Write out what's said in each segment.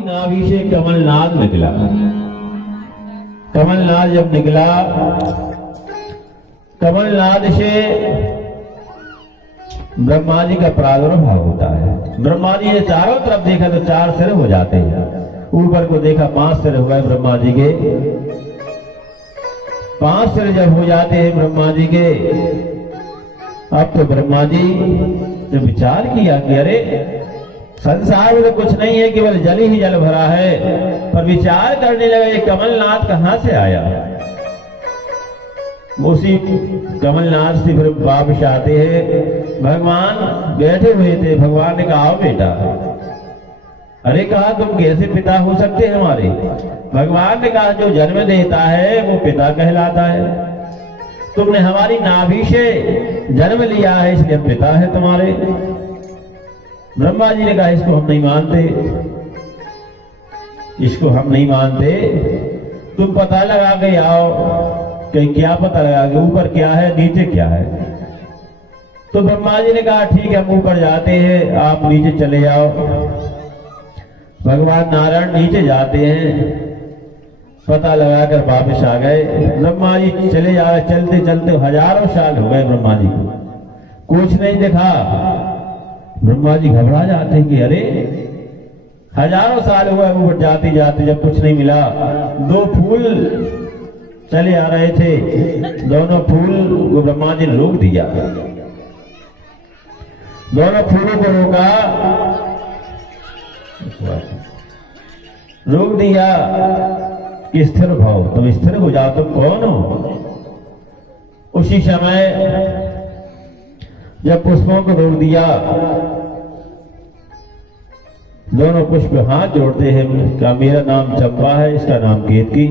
की नाभि से कमलनाद निकला। कमलनाद जब निकला, कमलनाद से ब्रह्मा जी का प्रादुर्भाव होता है। ब्रह्मा जी ने चारों तरफ देखा तो 4 सिर हो जाते हैं। ऊपर को देखा 5 सिर हो गए ब्रह्मा जी के। 5 सिर जब हो जाते हैं ब्रह्मा जी के, अब तो ब्रह्मा जी ने विचार किया कि अरे संसार में तो कुछ नहीं है, केवल जल ही जल भरा है। पर विचार करने लगा ये कमलनाथ कहां से आया। उसी कमलनाथ से फिर वापस आते हैं। भगवान बैठे हुए थे। भगवान ने कहा आओ बेटा। अरे कहा तुम कैसे पिता हो सकते हैं हमारे। भगवान ने कहा जो जन्म देता है वो पिता कहलाता है। तुमने हमारी नाभि से जन्म लिया है इसलिए हम पिता है तुम्हारे। ब्रह्मा जी ने कहा इसको हम नहीं मानते, इसको हम नहीं मानते। तुम पता लगा के आओ कि क्या पता लगा के ऊपर क्या है नीचे क्या है। तो ब्रह्मा जी ने कहा ठीक है हम ऊपर जाते हैं, आप नीचे चले जाओ। भगवान नारायण नीचे जाते हैं, पता लगाकर वापस आ गए। ब्रह्मा जी चले जा रहे, चलते चलते हजारों साल हो गए ब्रह्मा जी को, कुछ नहीं देखा। ब्रह्मा जी घबरा जाते हैं कि अरे हजारों साल हुआ ऊपर जाते जाते जब कुछ नहीं मिला। 2 फूल चले आ रहे थे, दोनों फूल को ब्रह्मा जी ने रोक दिया। दोनों फूलों को रोक दिया कि स्थिर भाव, तुम स्थिर हो जाओ। तुम कौन हो। उसी समय जब पुष्पों को रोक दिया, दोनों पुष्प हाथ जोड़ते हैं का मेरा नाम चंपा है, इसका नाम केतकी।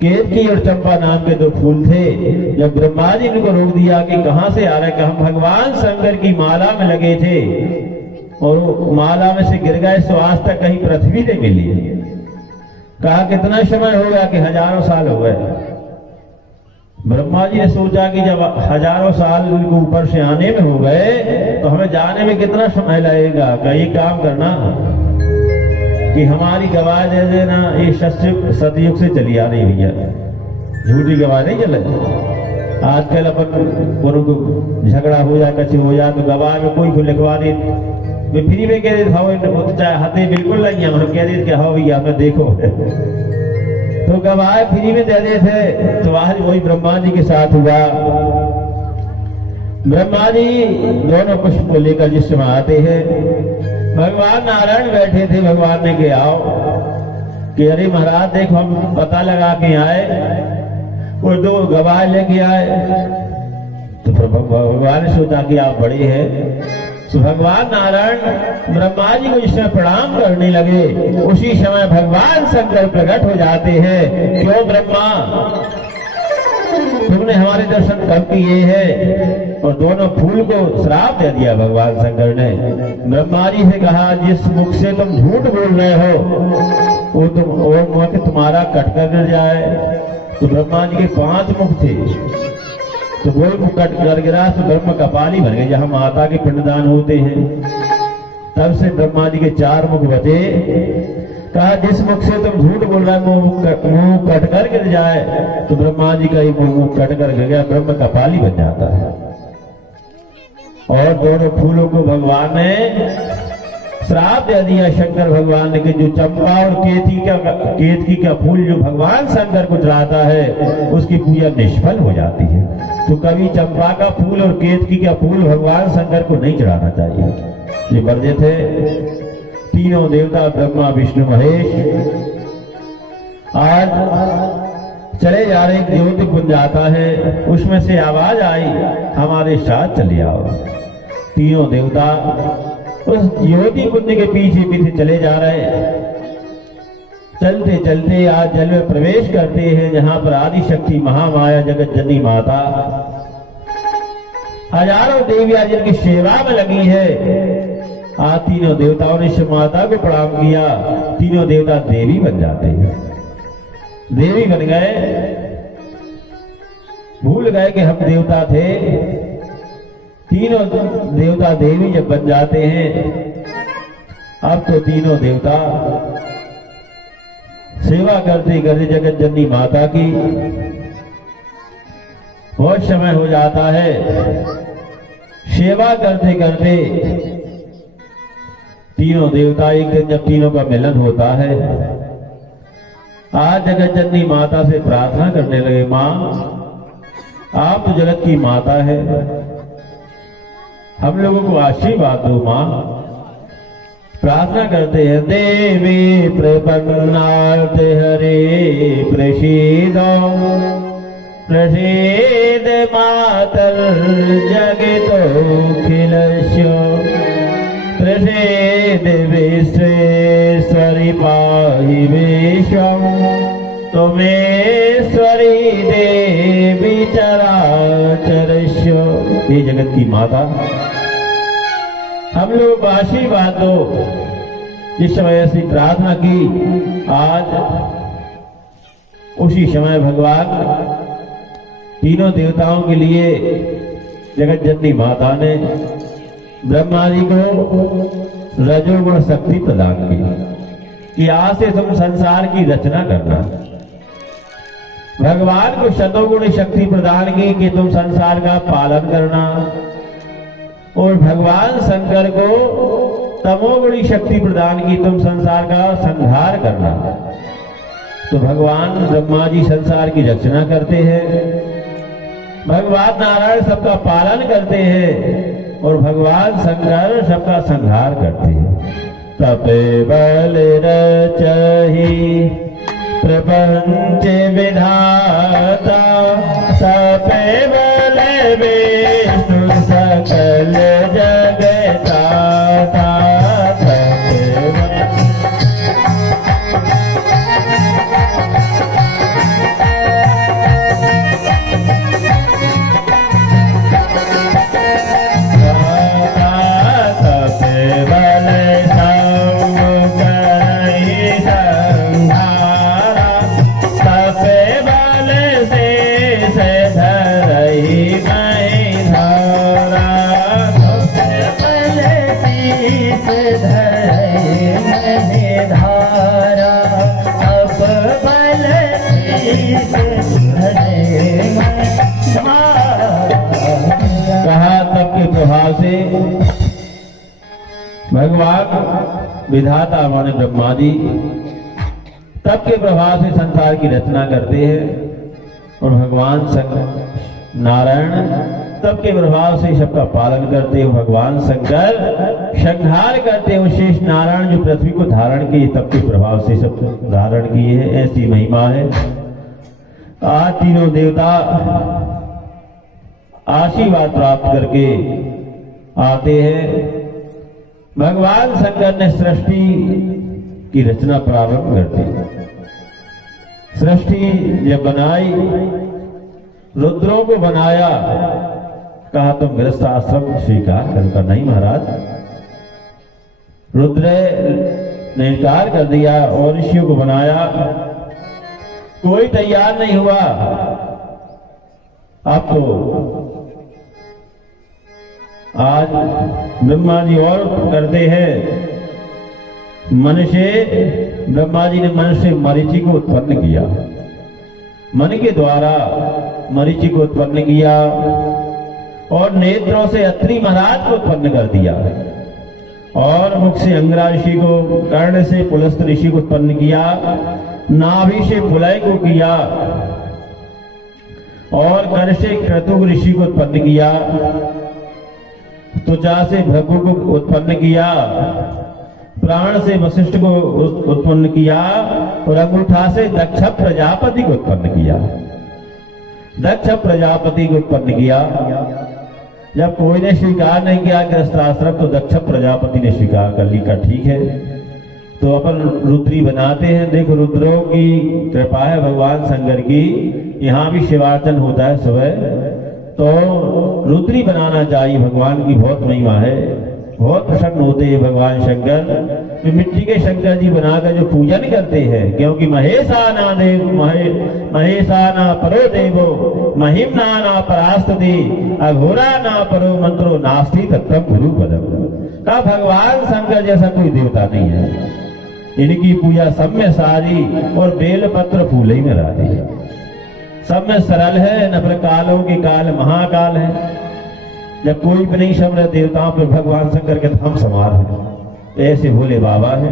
केतकी और चंपा नाम के 2 फूल थे। जब ब्रह्मा जी ने को रोक दिया कि कहां से आ रहे, कि हम भगवान शंकर की माला में लगे थे और वो माला में से गिर गए, सो आज तक कहीं पृथ्वी नहीं मिली। कहा कितना समय हो गया, कि हजारों साल हो गए। ब्रह्मा जी ने सोचा कि जब हजारों साल ऊपर से आने में हो गए तो हमें जाने में कितना समय लगेगा। का ये काम करना कि हमारी गवाह दे देना, ये सतयुग से चली आ रही भैया, झूठी गवाह नहीं चले। आजकल अपन को झगड़ा हो जाए, कच्चे हो जाए तो गवाह में कोई को लिखवा दे, वे फ्री में कह देते हाथे बिल्कुल नहीं है, हम कह देते कि हाँ भैया हमें देखो, तो गवाह फ्री में दे देते। तो आज वही ब्रह्मा जी के साथ हुआ। ब्रह्मा जी दोनों पुष्प को लेकर जिस समय आते हैं, भगवान नारायण बैठे थे। भगवान ने कहा आओ कि अरे महाराज देखो हम पता लगा के आए, वो 2 गवाह लेके आए। तो भगवान ने सोचा कि आप बड़े हैं। तो भगवान नारायण ब्रह्मा जी को जिस समय प्रणाम करने लगे, उसी समय भगवान शंकर प्रकट हो जाते हैं। क्यों ब्रह्मा, तुमने हमारे दर्शन कब किए हैं। और दोनों फूल को श्राप दे दिया भगवान शंकर ने। ब्रह्मा जी से कहा जिस मुख से तुम झूठ बोल रहे हो वो मुख तुम्हारा कटकर गिर जाए। तो ब्रह्मा जी के 5 मुख थे, तो वो मुख कट कर गिरा तो ब्रह्म कपाली बन गए, जहां माता के पिंडदान होते हैं। तब से ब्रह्मा जी के 4 मुख बचे। कहा जिस मुख से तुम झूठ बोल रहे हो मुंह कट कर गिर जाए, तो ब्रह्मा जी का ही मुंह कट कर गिर गया, ब्रह्म कपाली बन जाता है। और दोनों फूलों को भगवान ने श्राप दे दिया शंकर भगवान ने कि जो चंपा और केतकी का फूल जो भगवान शंकर को चढ़ाता है उसकी पूजा निष्फल हो जाती है। तो कभी चंपा का फूल और केतकी का फूल भगवान शंकर को नहीं चढ़ाना चाहिए। ये वर्जित है। तीनों देवता ब्रह्मा विष्णु महेश आज चले जा रहे, ज्योति पुंज आता है, उसमें से आवाज आई हमारे साथ चले आओ। तीनों देवता उस ज्योति पुंज के पीछे पीछे चले जा रहे हैं। चलते चलते आज जल में प्रवेश करते हैं, जहां पर आदि शक्ति महामाया जगत जननी माता हजारों देवियां जिनकी सेवा में लगी है। आज तीनों देवताओं ने शिव माता को प्रणाम किया। तीनों देवता देवी बन जाते हैं। देवी बन गए, भूल गए कि हम देवता थे। तीनों देवता देवी जब बन जाते हैं, अब तो तीनों देवता सेवा करते करते जगत जननी माता की बहुत समय हो जाता है। सेवा करते करते तीनों देवता, एक दिन जब तीनों का मिलन होता है, आज जगत जननी माता से प्रार्थना करने लगे, मां आप तो जगत की माता है, हम लोगों को आशीर्वाद दो मां। प्रार्थना करते हैं, देवी प्रपन्नार्थ हरे प्रसीदो प्रसीद मातर जगतोऽखिलस्य प्रसीद विश्वेश्वरी पाहि विश्वं त्वमेश्वरी देवी चराचरस्य। ये जगत की माता, हम लोग आशीर्वाद दो। जिस समय ऐसी प्रार्थना की, आज उसी समय भगवान तीनों देवताओं के लिए जगत जननी माता ने ब्रह्मा जी को रजोगुण शक्ति प्रदान की कि आज से तुम संसार की रचना करना। भगवान को शतोगुण शक्ति प्रदान की कि तुम संसार का पालन करना, और भगवान शंकर को तमोगुणी शक्ति प्रदान की, तुम संसार का संहार करना। तो भगवान ब्रह्मा जी संसार की रचना करते हैं, भगवान नारायण सबका पालन करते हैं, और भगवान शंकर सबका संहार करते हैं। तपे बल रचहि प्रपंच विधाता, तपे बल विष्णु सकल जगताता। से भगवान विधाता माने ब्रह्मा जी तप के प्रभाव से संसार की रचना करते हैं, और भगवान नारायण तप के प्रभाव से सबका पालन करते हैं। भगवान शंकर संहार करते हैं। शेष नारायण जो पृथ्वी को धारण किए, तप के प्रभाव से सब धारण किए हैं, ऐसी महिमा है। आज तीनों देवता आशीर्वाद प्राप्त करके आते हैं। भगवान शंकर ने सृष्टि की रचना प्रारंभ कर दी। सृष्टि जब बनाई, रुद्रों को बनाया, कहा तुम गृहस्थ आश्रम स्वीकार कर। नहीं महाराज, रुद्र ने इनकार कर दिया और ऋषियों को बनाया, कोई तैयार नहीं हुआ। अब तो आज ब्रह्मा जी और करते हैं। मनुष्य, ब्रह्मा जी ने मनुष्य मरीचि को उत्पन्न किया, मन के द्वारा मरीचि को उत्पन्न किया, और नेत्रों से अत्रि महाराज को उत्पन्न कर दिया, और मुख से अंगरा ऋषि को, कर्ण से पुलस्त ऋषि को उत्पन्न किया, नाभि से पुलय को किया, और कर से क्रतुक ऋषि को उत्पन्न किया, त्वचा से भृगु को उत्पन्न किया, प्राण से वशिष्ठ को उत्पन्न किया, और अंगूठा से दक्ष प्रजापति को उत्पन्न किया। दक्ष प्रजापति को उत्पन्न किया। जब कोई ने स्वीकार नहीं किया गृहस्थाश्रम, तो दक्ष प्रजापति ने स्वीकार कर लिया, ठीक है तो अपन रुद्री बनाते हैं। देखो रुद्रों की कृपा है भगवान शंकर की, यहाँ भी शिवार्चन होता है सुबह, तो रुद्री बनाना चाहिए। भगवान की बहुत महिमा है, बहुत प्रसन्न होते हैं भगवान शंकर। मिट्टी के शंकर जी बनाकर जो पूजन करते हैं, क्योंकि महेशाना देव महेशाना परो देवो महिमना ना परास्तुति अघोरा ना परो मंत्रो नास्ति तत्व गुरु पदम। का भगवान शंकर जैसा कोई देवता नहीं है। इनकी पूजा सब में सारी और बेल पत्र फूल ही में राजी। सब में सरल है, न पर कालों के काल महाकाल है। जब कोई भी नहीं समझ देवताओं पर भगवान शंकर के हम सवार हैं, ऐसे भोले बाबा है।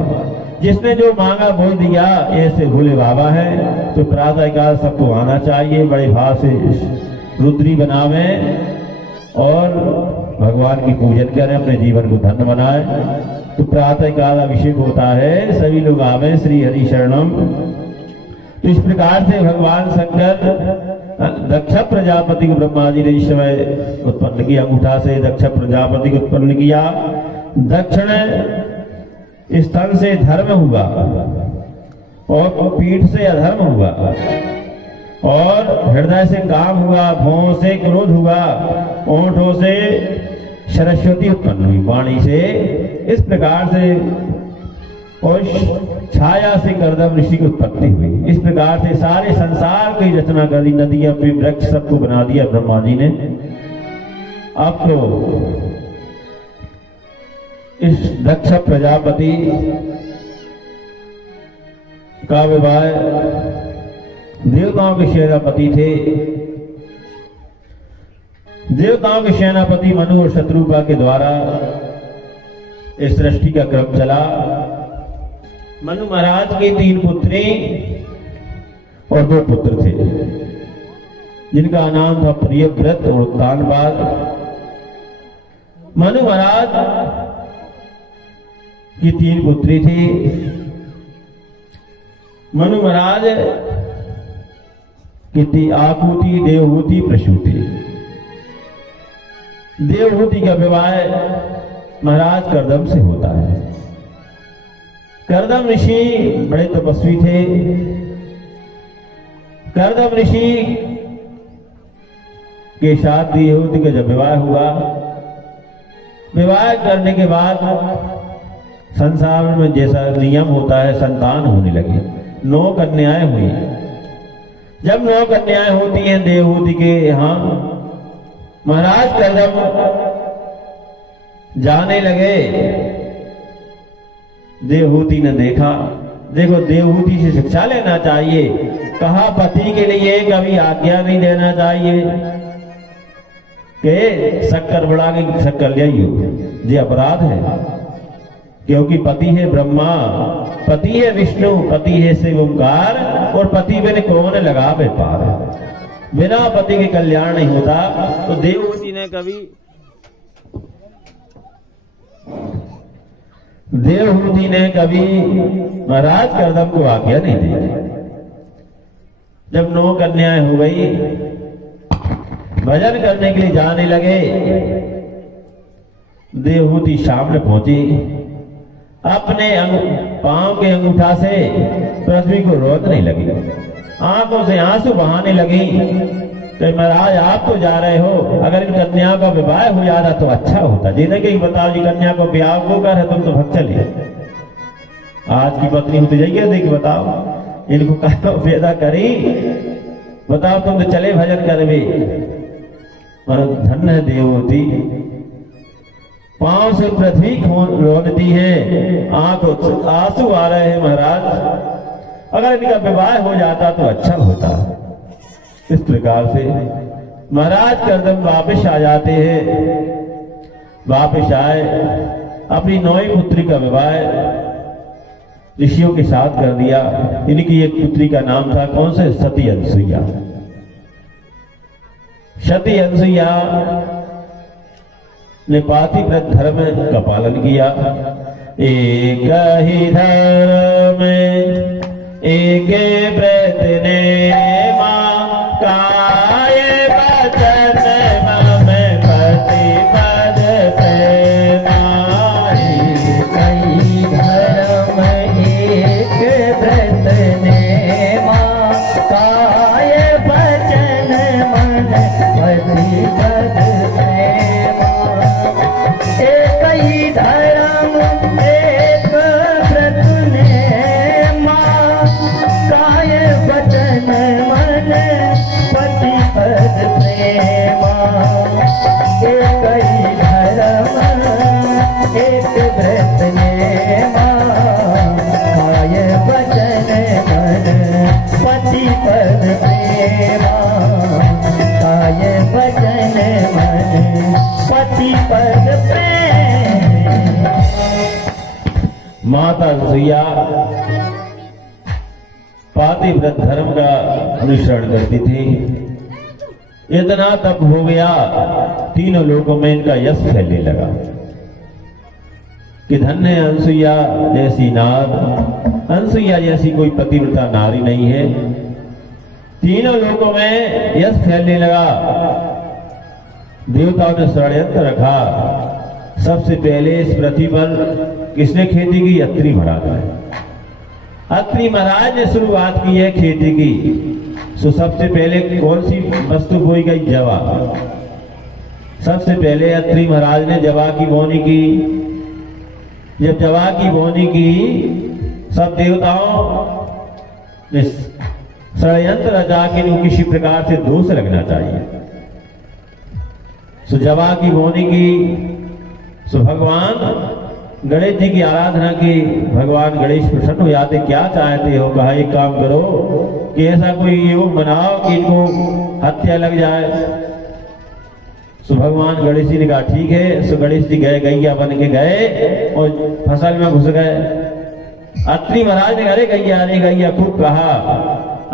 जिसने जो मांगा बोल दिया, ऐसे भोले बाबा है। तो प्रातः काल सबको आना चाहिए, बड़े भाव से रुद्री बनावे और भगवान की पूजन करें, अपने जीवन को धन्य बनाए। तो प्रातः काल अभिषेक होता है, सभी लोग आवे श्री हरि शरणम। तो इस प्रकार से भगवान शंकर दक्ष प्रजापति को ब्रह्मा जी ने इस समय उत्पन्न किया। अंगूठा से दक्ष प्रजापति को उत्पन्न किया। दक्षिण स्तन से धर्म हुआ और पीठ से अधर्म हुआ और हृदय से काम हुआ, भौं से क्रोध हुआ, ओंठों से सरस्वती उत्पन्न हुई, वाणी से। इस प्रकार से और छाया से कर्दम ऋषि की उत्पत्ति हुई। इस प्रकार से सारे संसार की रचना कर दी, नदियां पे वृक्ष सबको बना दिया ब्रह्मा जी ने। अब तो इस दक्ष प्रजापति का विवाह देवताओं के सेनापति थे। देवताओं के सेनापति मनु और शत्रुपा के द्वारा इस सृष्टि का क्रम चला। मनु महाराज की 3 पुत्री और 2 पुत्र थे, जिनका नाम था प्रियव्रत और उत्तानपाद। मनु महाराज की 3 पुत्री थी। मनु महाराज की आकुति, देवहूति, प्रसूति। देवहूति का विवाह महाराज कर्दम से होता है। कर्दम ऋषि बड़े तपस्वी थे। कर्दम ऋषि के साथ देवहूति का जब विवाह हुआ, विवाह करने के बाद संसार में जैसा नियम होता है, संतान होने लगे। 9 कन्याएं हुई। जब 9 कन्याएं होती हैं देवहूति के यहाँ, महाराज कर्दम जाने लगे। देवहूति ने देखा, देखो देवहूति से शिक्षा लेना चाहिए। कहा पति के लिए कभी आज्ञा नहीं देना चाहिए कि शक्कर बढ़ा के शक्कर ले आइयो, ये अपराध है। क्योंकि पति है ब्रह्मा, पति है विष्णु, पति है शिव ओंकार, और पति बिन कौन लगावे पार। बिना पति के कल्याण नहीं होता। तो देवहूति ने कभी महाराज कर्दम को आज्ञा नहीं दी। जब 9 कन्याएं हो गई, भजन करने के लिए जाने लगे। देवहूति सामने पहुंची, अपने पांव के अंगूठा से पृथ्वी को रोकने लगी, आंखों से आंसू बहाने लगी। तो महाराज आप तो जा रहे हो, अगर इन कन्या का विवाह हो जाता तो अच्छा होता। जिन्हें कहीं बताओ जी कन्या को ब्याह को कर, तुम तो भग चले। आज की पत्नी होती जाइए, देखिए बताओ इनको कहा पैदा करी, बताओ तुम तो चले भजन करवे। धन्य है देवहूति, पांव से पृथ्वी रोकती है, आंखों आंसू आ रहे हैं। महाराज अगर इनका विवाह हो जाता तो अच्छा होता। इस प्रकार से महाराज कर्दम वापस आ जाते हैं। वापस आए, अपनी 9वीं पुत्री का विवाह ऋषियों के साथ कर दिया। इनकी एक पुत्री का नाम था कौन से, सती अनसुईया। सती अनसुईया ने पातिव्रत धर्म का पालन किया। एक ही धर्म एक व्रत ने काय वचन मम पति पद प्रेमा। कई धर्म एक व्रत ने काय वचन मन पति पद प्रेमा। एक ही धर्म एक व्रत ने काय वचन मन पति पद प्रेमा। एक ही धर्म एक व्रत ने काय माता अनसुईया पातिव्रत धर्म का अनुसरण करती थी। इतना तप हो गया, तीनों लोगों में इनका यश फैलने लगा कि धन्य अनसुईया जैसी नार, अनसुईया जैसी कोई पतिव्रता नारी नहीं है। तीनों लोगों में यश फैलने लगा। देवताओं ने षड्यंत्र रखा। सबसे पहले इस पृथ्वी पर किसने खेती की? अत्रि महाराज ने। अत्रि महाराज ने शुरुआत की है खेती की। तो सबसे पहले कौन सी वस्तु बोई गई? जवा। सबसे पहले अत्रि महाराज ने जवा की बोनी की। जब जवा की बोनी की, सब देवताओं ने षड्यंत्र रचा के इनको किसी प्रकार से दोष लगना चाहिए। सो जवा की बोनी की, सो भगवान गणेश जी की आराधना की। भगवान गणेश प्रसन्न हो जाते। क्या चाहते हो? कहा एक काम करो कि ऐसा कोई योग बनाओ कि इनको हत्या लग जाए। सो भगवान गणेश जी ने कहा ठीक है। सो गणेश जी गए, गैया बन के गए और फसल में घुस गए। अत्रि महाराज ने अरे गैया, अरे गैया खूब कहा।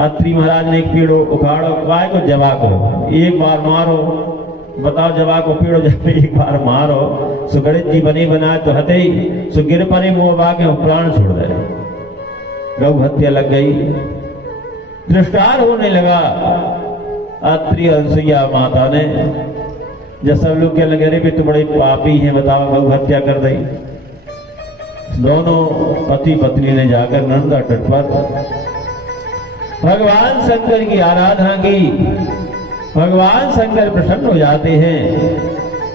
अत्रि महाराज ने एक पेड़ उखाड़ो, गाय को जवा को एक बार मारो। बताओ जवा को पेड़ो जब एक बार मारो। सो गणेश जी बने बनाए तो हते ही। सो गिर परे मुंह बाके प्राण छोड़ दे। गौ हत्या लग गई। दृष्टार होने लगा। अत्रि अनसुईया माता ने, जब सब लोग कहने लगे अरे तो बड़े पापी हैं, बताओ गौ हत्या कर दी। दोनों पति पत्नी ने जाकर नर्मदा तट पर भगवान शंकर की आराधना की। भगवान शंकर प्रसन्न हो जाते हैं।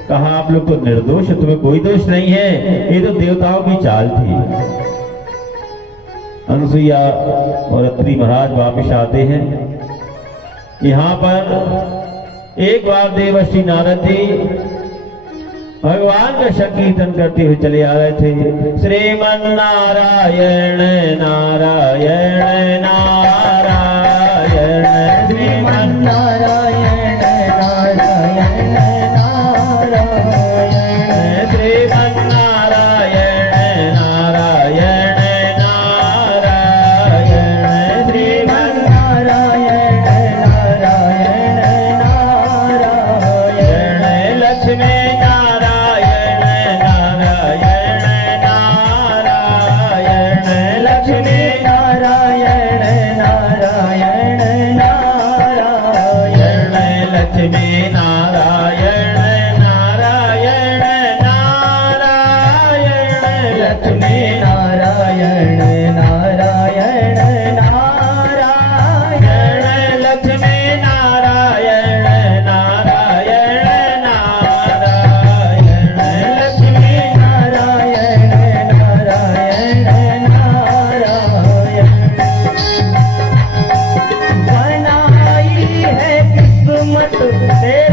कहा आप लोग तो निर्दोष, तुम्हें कोई दोष नहीं है, ये तो देवताओं की चाल थी। अनसुईया और अत्रि महाराज वापिस आते हैं। यहाँ पर एक बार देवर्षि नारद जी भगवान का संकीर्तन करते हुए चले आ रहे थे। श्रीमन नारायण नारायण नारायण, श्रीमन नारायण नारायण नारायण, श्रीमन नारायण नारायण नारायण, श्रीमन नारायण नारायण नारायण, लक्ष्मी बनाई है किस्मत से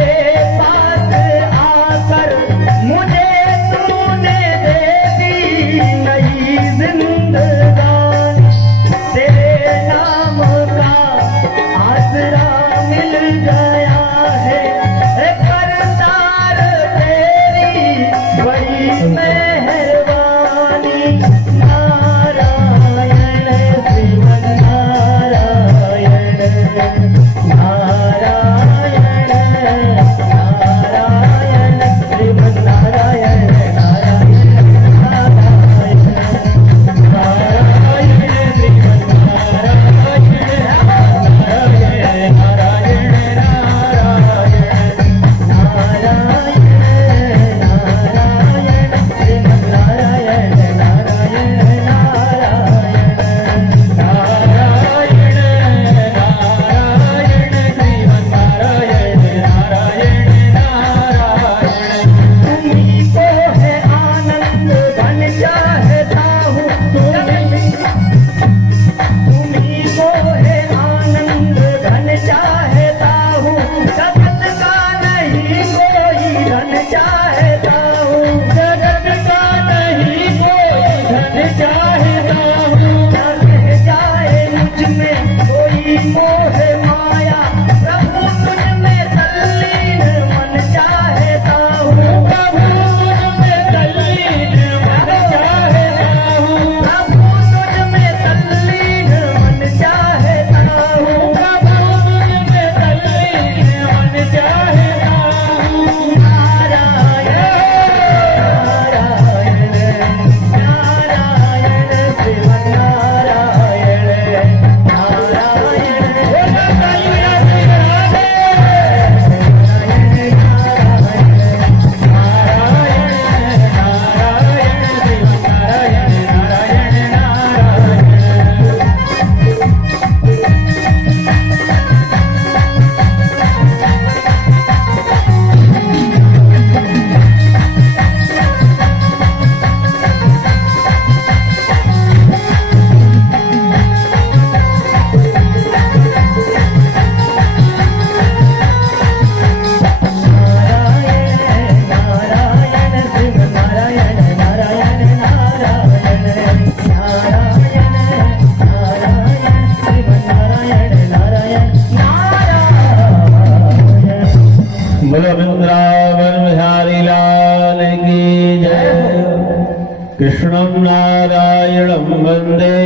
कृष्णं नारायणं वन्दे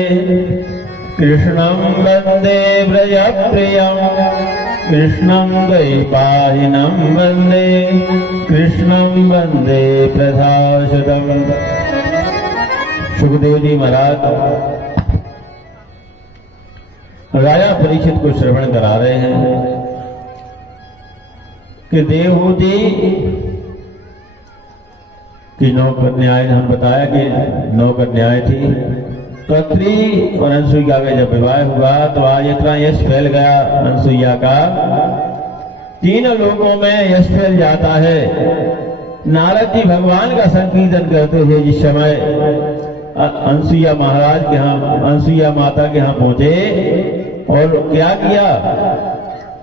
कृष्णं वन्दे व्रजप्रियं कृष्णं द्वैपायनं वन्दे कृष्णं वन्दे प्रधासुतम्। सुखदेव जी महाराज राजा परीक्षित को श्रवण करा रहे हैं कि देवहूति की 9 कन्याएं, हम बताया कि 9 कन्याएं थी। अत्रि और अनसुईया का जब विवाह हुआ तो आज इतना यश फैल गया अनसुईया का, तीनों लोगों में यश फैल जाता है। नारद जी भगवान का संकीर्तन करते थे जिस समय अनसुईया महाराज के यहाँ, अनसुईया माता के यहाँ पहुंचे और क्या किया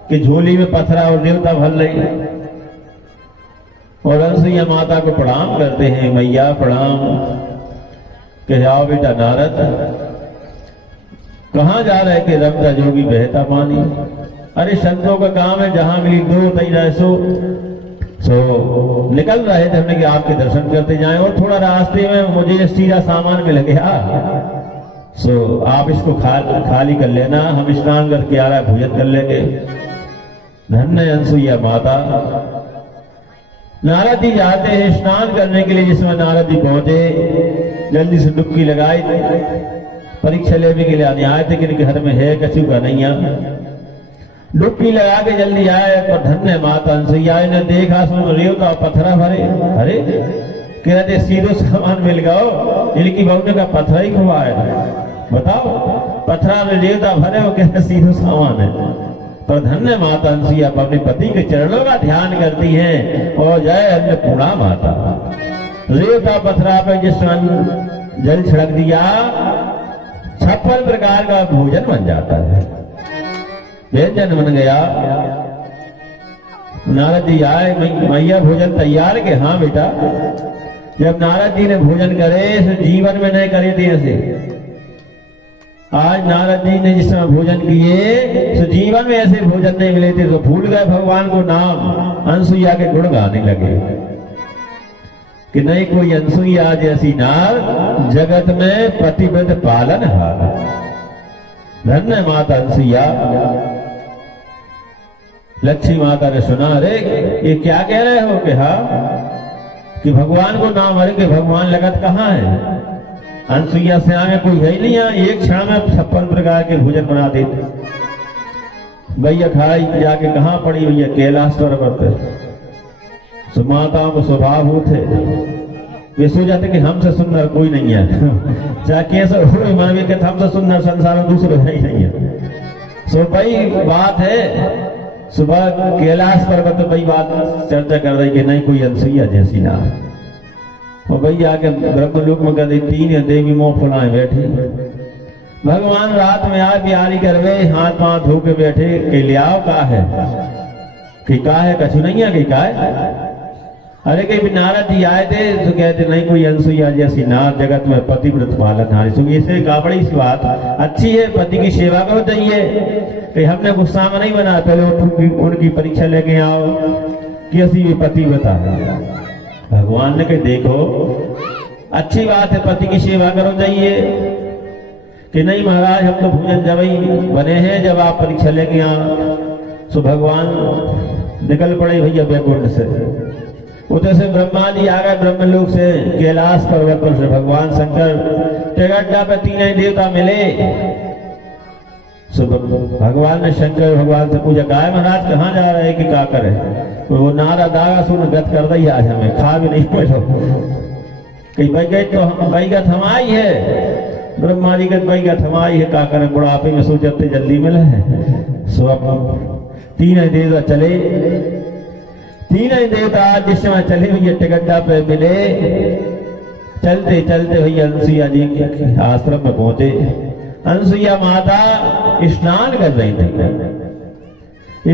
कि झोली में पथरा और देवता भर रही और अनसुईया माता को प्रणाम करते हैं, मैया प्रणाम। कह आओ बेटा नारद, कहाँ जा रहे कि रमता जोगी बहता पानी। अरे संतों का काम है जहां मिली दो तई जाए सो निकल रहे थे हमने कि आपके दर्शन करते जाएं और थोड़ा रास्ते में मुझे सीधा सामान मिल गया, सो आप इसको खाली कर लेना, हम स्नान करके आ रहा भोजन कर लेंगे। धन्य अनसुईया माता। नारद जी जाते हैं स्नान करने के लिए। जिसमें नारद जी पहुंचे, जल्दी से डुबकी लगाई, परीक्षा लेने के लिए आने आए थे कि इनके घर में है कछु का नहीं है। डुबकी लगा के जल्दी आए पर धन्य माता अनसुईया ने देखा सुन रेवता पत्थरा भरे। अरे कहते सीधो सामान मिल गया, इनकी बहू का पत्थर ही खुआ है। बताओ पत्थरा में रेवता भरे हो, कहते सीधो सामान है। पर धन्य माता अनसुईया अपने पति के चरणों का ध्यान करती हैं और जय अन्नपूर्णा माता। रेवता पथरा पे जिस जल छिड़क दिया 56 प्रकार का भोजन बन जाता है, व्यंजन बन गया। नारद जी आए, मैया भोजन तैयार के? हाँ बेटा। जब नारद जी ने भोजन करे तो जीवन में नहीं करे थे ऐसे। आज नारद जी ने जिस समय भोजन किए तो जीवन में ऐसे भोजन नहीं मिले थे, तो भूल गए भगवान को नाम, अनसुईया के गुण गाने लगे कि नहीं कोई अनसुईया जैसी नार जगत में पतिव्रत पालन हार। धन्य माता अनसुईया। लक्ष्मी माता ने सुना, अरे ये क्या कह रहे हो कि हाँ कि भगवान को नाम, अरे कि भगवान लगत कहाँ है? अनसुईया से आगे कोई है ही नहीं है, एक क्षण में 56 प्रकार के भोजन बना देते। भैया खाई जाके कहाँ पड़ी भैया? कैलाश पर्वत पे। माताओं को स्वभाव होते वे सो जाते कि हमसे सुंदर कोई नहीं है चाहे कैसे हो मन में कहते हमसे सुंदर संसार में दूसरे है ही नहीं है। सो भाई बात है सुबह कैलाश पर्वत पे भाई बात चर्चा कर रही कि नहीं कोई अनसुईया जैसी ना। और भैया आके ब्रह्मलोक में कहते 3 देवी मोह फुलाए बैठी। भगवान रात में आ बिहारी करवे हाथ पांव धो के बैठे कि लियाओ का है कि का है? कछु नहीं है कि का है? अरे कहीं नारद जी आए थे तो कहते नहीं कोई अनसुईया जैसी नार जगत में पतिव्रत पालन हारी। सो इसे का बड़ी सी बात अच्छी है, पति की सेवा करो चाहिए कि हमने गुस्सा में नहीं बना, पहले उनकी परीक्षा लेके आओ कि ऐसी भी पतिव्रता है। भगवान ने कहा देखो अच्छी बात है, पति की सेवा करो चाहिए कि नहीं महाराज हम तो भोजन जब ही बने हैं जब आप परीक्षा लेके आ। सो भगवान निकल पड़े भैया बैकुंठ से। उधर से ब्रह्मा जी आ गए ब्रह्मलोक से कैलाश पर्वत पर से। भगवान शंकर टेगड्डा पे 3 देवता मिले। सो भगवान ने शंकर भगवान से पूछा गाय महाराज कहाँ जा रहे कि क्या करे? तो वो नारा दागा सुन गत कर दी आज हमें खा भी नहीं बैठो कहीं बैगत तो हम बैगत हमारी है। ब्रह्मा जी का बैगत हमारी है का करें बुढ़ापे में सोचते जल्दी मिले है। सो अब 3 देवता चले। 3 देवता जिस समय चले भैया टिकट्टा पे मिले। चलते चलते भैया अनसुईया जी के आश्रम में पहुंचे। अनसुईया माता स्नान कर रही थी।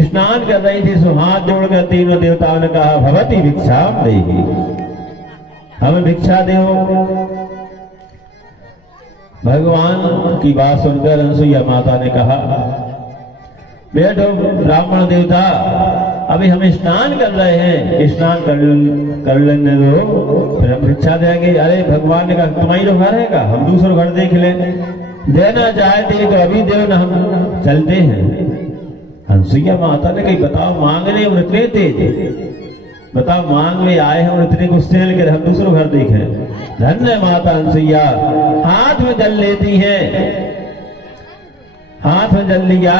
स्नान कर रही थी सो हाथ जोड़कर 3 देवताओं ने कहा भगवती भिक्षा देगी, हमें भिक्षा दो। भगवान की बात सुनकर अनसुईया माता ने कहा बैठो ब्राह्मण देवता अभी हम स्नान कर रहे हैं, स्नान कर लेने दो, फिर हम भिक्षा देंगे। अरे भगवान ने कहा तुम्हारी तो घर है का, हम दूसरा घर देख लें, देना चाहते तो अभी दो ना, हम चलते हैं। हंसिया माता ने कही बताओ मांगने और इतने तेज, बताओ मांग में आए हैं और इतने गुस्से लेकर हम दूसरा घर देखें। धन्य माता हंसिया, हाथ में जल लेती हैं, हाथ में जल लिया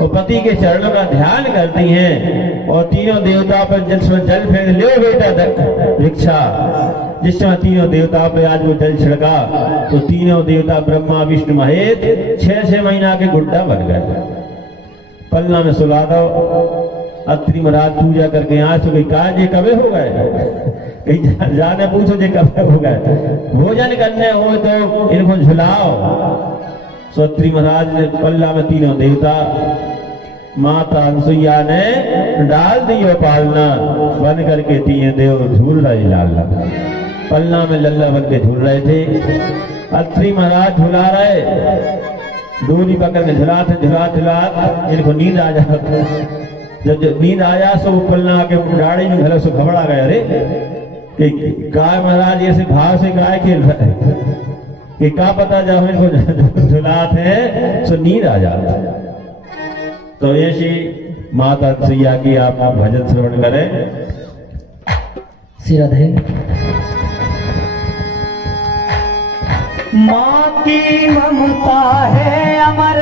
और पति के चरणों का ध्यान करती हैं और तीनों देवता पर जल फेंक, लो बेटा दीक्षा। जिस समय तीनों देवता पे आज वो जल छिड़का तो तीनों देवता ब्रह्मा विष्णु महेश 6 महीना के गुड्डा बन गए। पलना में सुला दो। अत्रि महाराज पूजा करके यहाँ से कही कहा जे कबे हो गए, कहीं जाने पूछो जे कबे हो गए, भोजन करने हो तो इनको झुलाओ। सत्री महाराज ने पल्ला में तीनों देवता, माता अनसुईया ने डाल दियो पालना, बन करके तीन देव झूल रहे लाला, पलना में लल्ला बन के झूल रहे थे। अत्रि महाराज झुला रहे, डोरी पकड़ के झुला इनको नींद आ जाता। जब नींद आया सो पलना के गाड़ी में घर से घबरा गए, अरे कि गाय महाराज ऐसे भाव से गाय खेल रहे कि क्या पता जब इनको झुलाते हैं सो नींद आ जाता। तो ऐसी माता सैया की आप भजन श्रवण करें। श्री राधे। माँ की ममता है अमर,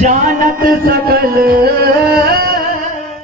जानत सकल